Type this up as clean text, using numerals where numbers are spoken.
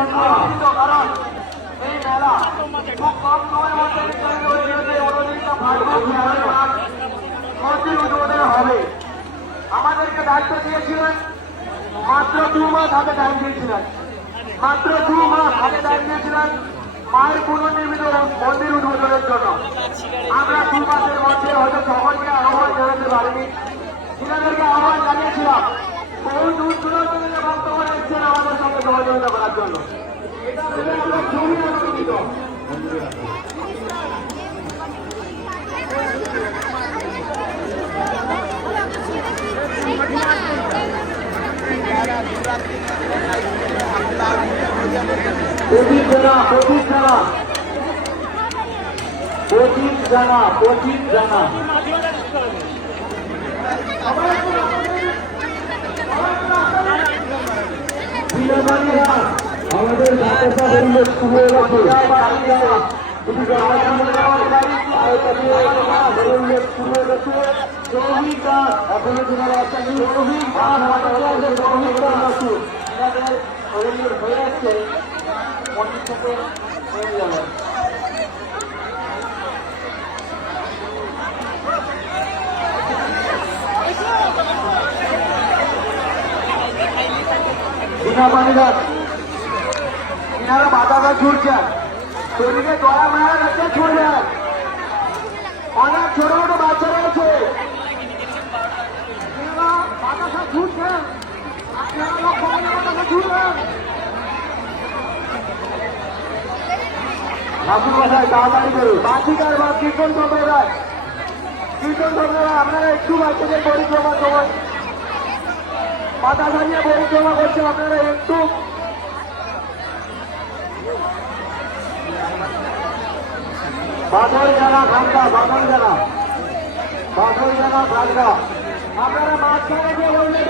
আনন্দিত, কারণ এই মেলা খুব কম সময়ের মধ্যে মন্দির উদ্বোধন হবে। আমাদেরকে দায়িত্ব দিয়েছিলেন, মাত্র 2 মাস আগে টাইম দিয়েছিলেন, মাত্র 2 মাস আগে টাইম দিয়েছিলেন মায়ের পুনর্নির্মিত মন্দির উদ্বোধনের জন্য। আমরা 2 মাসের মধ্যে হয়তো সকলকে আহ্বান জানাতে পারিনি, যিনাদেরকে আহ্বান জানিয়েছিলাম বহু দূর দূরান্ত থেকে বক্তব্য এসেছেন আমাদের সঙ্গে সহযোগিতা করার জন্য। এটা ভেবে আমরা খুবই আনন্দিত। পঁচিশ জানা আমাদের শুরু এখনো যারা হয়ে যাচ্ছে মন্দির থেকে হয়ে যাবে। ইনারা বাতাসা ছুটছেন, শরীরে গলা মারা যাচ্ছে, ছুটবেন। অনেক ছোট ছোট বাচ্চা রয়েছে, বাতাসা ছুটছেন, বাতাসা ছুটবেন। ঠাকুর মশাই তাড়াতাড়ি করুন। বাসিকার বা কীর্তন সম্প্রদায়, আপনারা একটু বাচ্চাদের পরিক্রমা সময় বাতাসা নিয়ে পরিক্রমা করছে, আপনারা একটু বাদল জানা খানকা, বাদল জানা খানকা, আপনারা মাঝখানে গিয়ে বললে